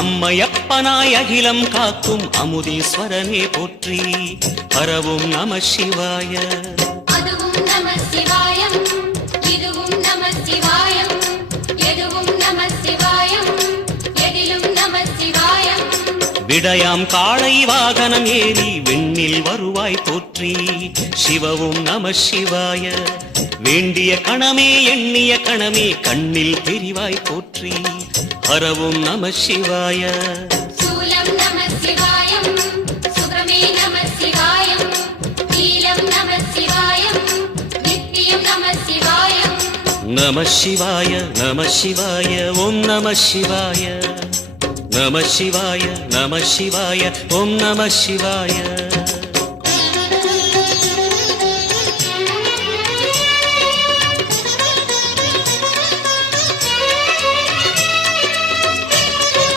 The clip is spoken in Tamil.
அம்மையப்பனாய் அகிலம் காக்கும் அமுதீஸ்வரனே போற்றி. பரவும் நம சிவாய. அதுவும் நம சிவாயம், இதுவும் நம சிவாயம், எதுவும் நம சிவாயம், எதிலும் நம சிவாயம். விடயாம் காளை வாகனம் ஏறி விண்ணில் வருவாய் போற்றி. சிவவும் நம சிவாய. வேண்டிய கணமே எண்ணிய கணமே கண்ணில் தெரிவாய் போற்றி. ஹரவும் நம சிவாய. சூலம் நம சிவாயம், சுப்ரமே நம சிவாயம், நீலம் நம சிவாயம், நித்தியம் நம சிவாயம். நம சிவாய நம சிவாய ஓம் நம சிவாய. நம சிவாய நம சிவாய ஓம் நம சிவாய.